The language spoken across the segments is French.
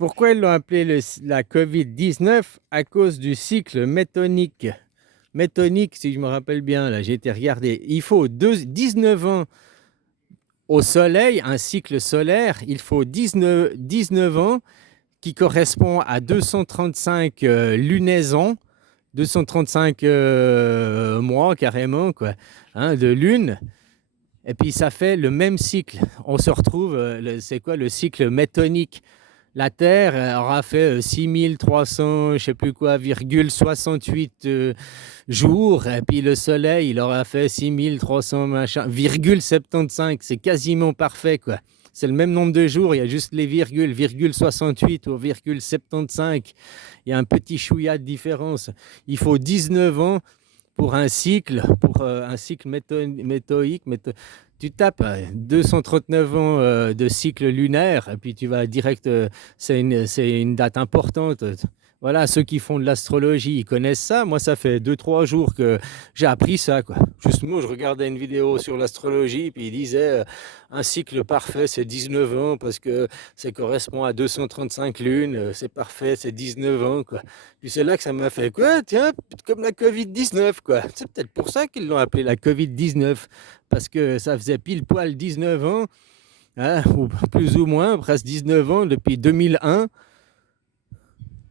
Pourquoi ils l'ont appelé la Covid-19? À cause du cycle métonique. Métonique, si je me rappelle bien, là, j'ai été regarder. Il faut 19 ans au soleil, un cycle solaire, il faut 19 ans qui correspond à 235 lunaisons, 235 mois carrément, quoi, hein, de lune. Et puis ça fait le même cycle. On se retrouve, c'est quoi le cycle métonique? La Terre aura fait 6300, je sais plus quoi, virgule 68 jours, et puis le Soleil, il aura fait 6300 machin, virgule 75, c'est quasiment parfait, quoi. C'est le même nombre de jours, il y a juste les virgules, virgule 68 ou virgule 75. Il y a un petit chouïa de différence. Il faut 19 ans pour un cycle, métoïque. Tu tapes 239 ans de cycle lunaire, et puis tu vas direct, c'est une date importante. Voilà, ceux qui font de l'astrologie, ils connaissent ça. Moi, ça fait 2, 3 jours que j'ai appris ça, quoi. Justement, je regardais une vidéo sur l'astrologie, puis il disait un cycle parfait, c'est 19 ans, parce que ça correspond à 235 lunes, c'est parfait, c'est 19 ans, quoi. Puis c'est là que ça m'a fait, quoi, tiens, comme la Covid-19, quoi. C'est peut-être pour ça qu'ils l'ont appelé la Covid-19, parce que ça faisait pile poil 19 ans, hein, ou plus ou moins, presque 19 ans depuis 2001.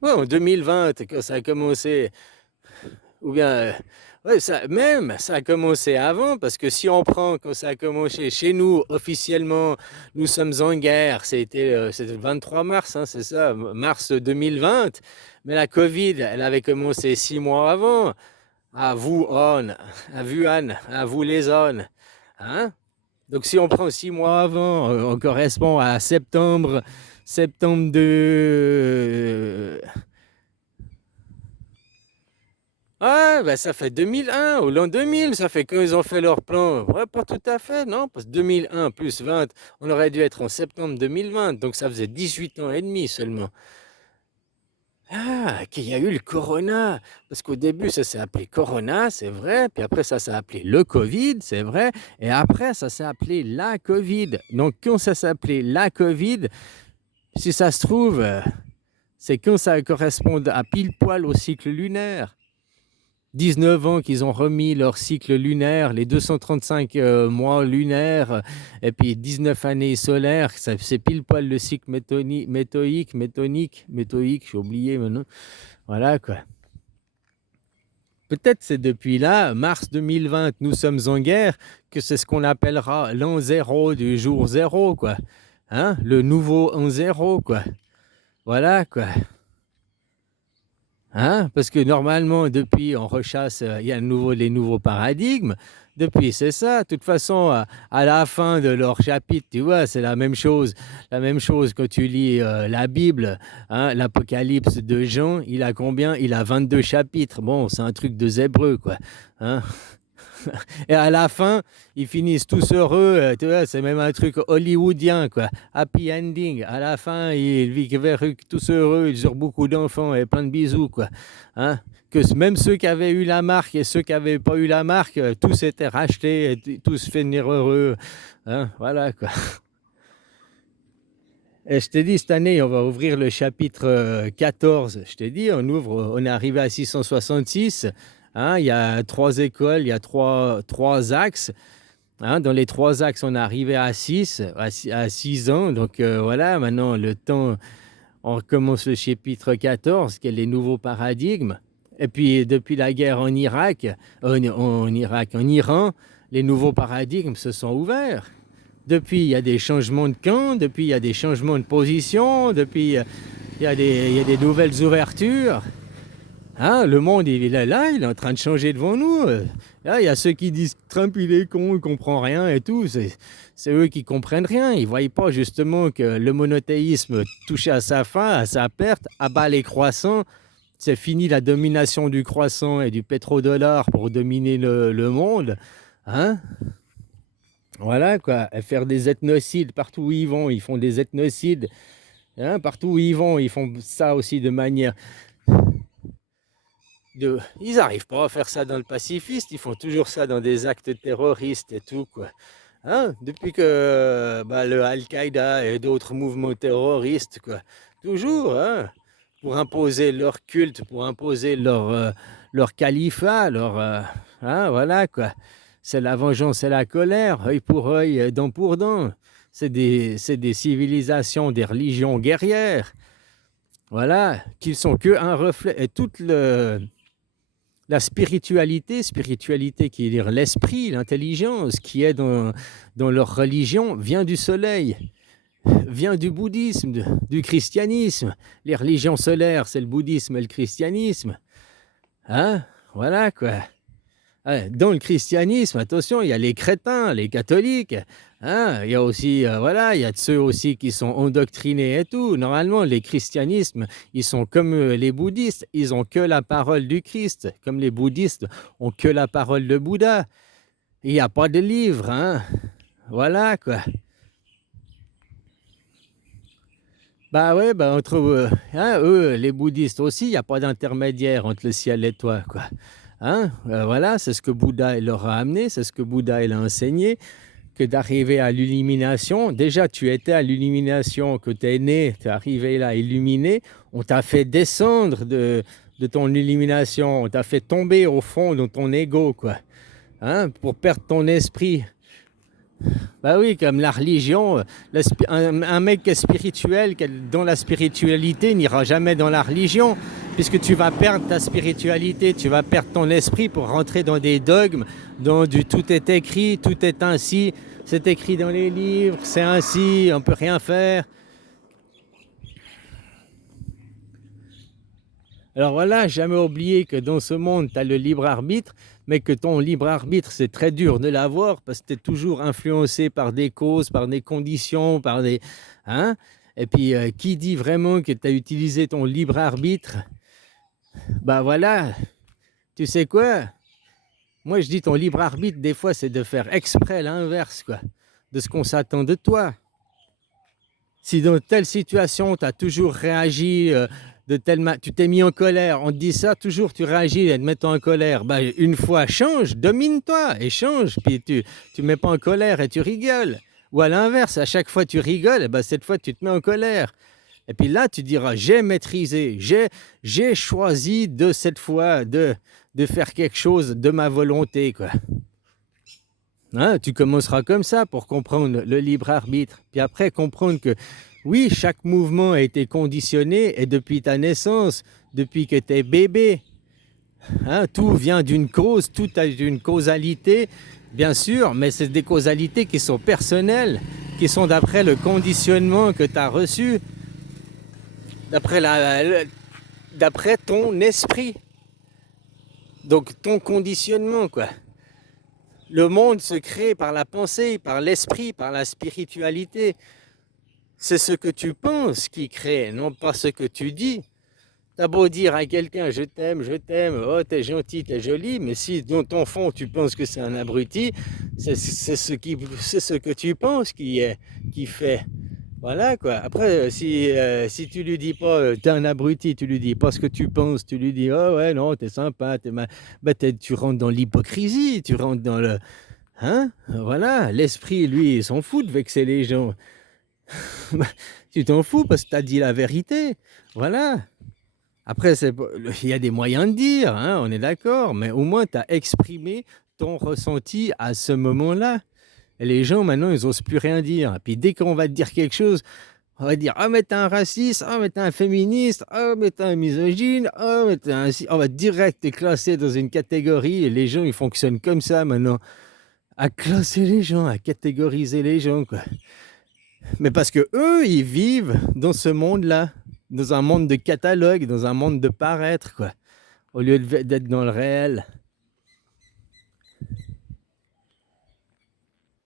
Ouais, en 2020, quand ça a commencé, ou bien, ouais, ça a commencé avant, parce que si on prend quand ça a commencé chez nous, officiellement, nous sommes en guerre, c'était le 23 mars, hein, c'est ça, mars 2020, mais la Covid, elle avait commencé 6 mois avant. À vous, on, à Wuhan, à vous les zones. Hein? Donc si on prend 6 mois avant, on correspond à septembre de... Ouais, ben ça fait 2001, ou l'an 2000, ça fait quand ils ont fait leur plan. Ouais, pas tout à fait, non, parce que 2001 plus 20, on aurait dû être en septembre 2020, donc ça faisait 18 ans et demi seulement. Ah, qu'il y a eu le corona. Parce qu'au début, ça s'est appelé corona, c'est vrai. Puis après, ça s'est appelé le Covid, c'est vrai. Et après, ça s'est appelé la Covid. Donc, quand ça s'est appelé la Covid, si ça se trouve, c'est quand ça correspond à pile poil au cycle lunaire. 19 ans qu'ils ont remis leur cycle lunaire, les 235 mois lunaires, et puis 19 années solaires, c'est pile poil le cycle métonique, j'ai oublié maintenant. Voilà, quoi. Peut-être c'est depuis là, mars 2020, nous sommes en guerre, que c'est ce qu'on appellera l'an zéro du jour zéro, quoi. Hein? Le nouveau an zéro, quoi. Voilà, quoi. Hein? Parce que normalement, depuis, on rechasse, il y a les nouveaux paradigmes. Depuis, c'est ça. De toute façon, à la fin de leur chapitre, tu vois, c'est la même chose. La même chose quand tu lis la Bible, hein, l'Apocalypse de Jean, il a combien? Il a 22 chapitres. Bon, c'est un truc de Hébreux, quoi. Hein? Et à la fin, ils finissent tous heureux. Tu vois, c'est même un truc hollywoodien, quoi. Happy ending. À la fin, ils vivent tous heureux. Ils ont beaucoup d'enfants et plein de bisous, quoi. Hein? Que même ceux qui avaient eu la marque et ceux qui n'avaient pas eu la marque, tous étaient rachetés et tous finirent heureux. Hein? Voilà, quoi. Et je t'ai dit, cette année, on va ouvrir le chapitre 14. Je t'ai dit, on est arrivé à 666. Hein, il y a 3 écoles, il y a trois axes. Hein, dans les 3 axes, on est arrivé à 6 ans. Donc voilà, maintenant, le temps, on recommence le chapitre 14, qui est les nouveaux paradigmes. Et puis, depuis la guerre en Irak, en Iran, les nouveaux paradigmes se sont ouverts. Depuis, il y a des changements de camp, depuis, il y a des changements de position, depuis, il y a des nouvelles ouvertures. Hein, le monde, il est là, il est en train de changer devant nous. Là, il y a ceux qui disent Trump, il est con, il comprend rien et tout. C'est eux qui comprennent rien. Ils ne voient pas justement que le monothéisme touchait à sa fin, à sa perte, abat les croissants. C'est fini la domination du croissant et du pétrodollar pour dominer le monde. Hein? Voilà, quoi. Et faire des ethnocides partout où ils vont, ils font des ethnocides. Hein? Partout où ils vont, ils font ça aussi de manière... Ils n'arrivent pas à faire ça dans le pacifiste, ils font toujours ça dans des actes terroristes et tout, quoi. Hein, depuis que le Al-Qaïda et d'autres mouvements terroristes, quoi, toujours, hein, pour imposer leur culte, pour imposer leur califat, hein, voilà quoi. C'est la vengeance et la colère, œil pour œil, dent pour dent. C'est des civilisations, des religions guerrières, voilà, qui sont que un reflet. Et la spiritualité qui est dire l'esprit, l'intelligence qui est dans leur religion vient du soleil, vient du bouddhisme, du christianisme. Les religions solaires, c'est le bouddhisme et le christianisme. Hein? Voilà quoi. Ouais, dans le christianisme, attention, il y a les crétins, les catholiques. Hein? Il y a aussi, voilà, il y a ceux aussi qui sont endoctrinés et tout. Normalement, les christianismes, ils sont comme les bouddhistes, ils ont que la parole du Christ, comme les bouddhistes ont que la parole de Bouddha. Il n'y a pas de livre, hein? Voilà quoi. Bah ouais, bah entre hein, eux, les bouddhistes aussi, il n'y a pas d'intermédiaire entre le ciel et toi, quoi. Hein? Voilà, c'est ce que Bouddha il leur a amené, c'est ce que Bouddha il a enseigné, que d'arriver à l'illumination. Déjà, tu étais à l'illumination, que tu es né, tu es arrivé là illuminé, on t'a fait descendre de ton illumination, on t'a fait tomber au fond de ton ego, quoi. Hein? Pour perdre ton esprit. Bah oui, comme la religion, un mec qui est spirituel, dont la spiritualité n'ira jamais dans la religion, puisque tu vas perdre ta spiritualité, tu vas perdre ton esprit pour rentrer dans des dogmes, dans du tout est écrit, tout est ainsi, c'est écrit dans les livres, c'est ainsi, on peut rien faire. Alors voilà, jamais oublier que dans ce monde, tu as le libre arbitre, mais que ton libre arbitre, c'est très dur de l'avoir parce que tu es toujours influencé par des causes, par des conditions, par des... Hein? Et puis, qui dit vraiment que tu as utilisé ton libre arbitre? Bah voilà, tu sais quoi? Moi, je dis ton libre arbitre, des fois, c'est de faire exprès l'inverse, quoi, de ce qu'on s'attend de toi. Si dans telle situation, tu as toujours réagi de telle manière, tu t'es mis en colère, on te dit ça, toujours tu réagis et te mets en colère. Bah, une fois, change, domine-toi et change. Puis tu mets pas en colère et tu rigoles. Ou à l'inverse, à chaque fois tu rigoles, et bah, cette fois tu te mets en colère. Et puis là, tu diras, j'ai maîtrisé, j'ai choisi de cette fois de faire quelque chose de ma volonté, quoi. Hein, tu commenceras comme ça pour comprendre le libre arbitre. Puis après, comprendre que oui, chaque mouvement a été conditionné et depuis ta naissance, depuis que tu es bébé, hein, tout vient d'une cause, tout a une causalité, bien sûr, mais c'est des causalités qui sont personnelles, qui sont d'après le conditionnement que tu as reçu, d'après d'après ton esprit. Donc ton conditionnement, quoi. Le monde se crée par la pensée, par l'esprit, par la spiritualité. C'est ce que tu penses qui crée, non pas ce que tu dis. T'as beau dire à quelqu'un je t'aime, oh t'es gentil, t'es joli, mais si dans ton fond tu penses que c'est un abruti, c'est ce que tu penses qui fait. Voilà quoi. Après, si tu lui dis pas t'es un abruti, tu lui dis pas ce que tu penses, tu lui dis oh ouais non t'es sympa, tu rentres dans l'hypocrisie, tu rentres dans le hein, voilà, l'esprit lui il s'en fout de vexer les gens. Tu t'en fous parce que tu as dit la vérité. Voilà. Après, il y a des moyens de dire, hein, on est d'accord, mais au moins tu as exprimé ton ressenti à ce moment-là. Et les gens, maintenant, ils n'osent plus rien dire. Et puis dès qu'on va te dire quelque chose, on va dire ah mais t'es un raciste, ah mais t'es un féministe, ah mais t'es un misogyne, ah mais t'es un... On va direct te classer dans une catégorie. Et les gens, ils fonctionnent comme ça maintenant. À classer les gens, à catégoriser les gens, quoi. Mais parce que eux, ils vivent dans ce monde-là, dans un monde de catalogue, dans un monde de paraître, quoi, au lieu d'être dans le réel.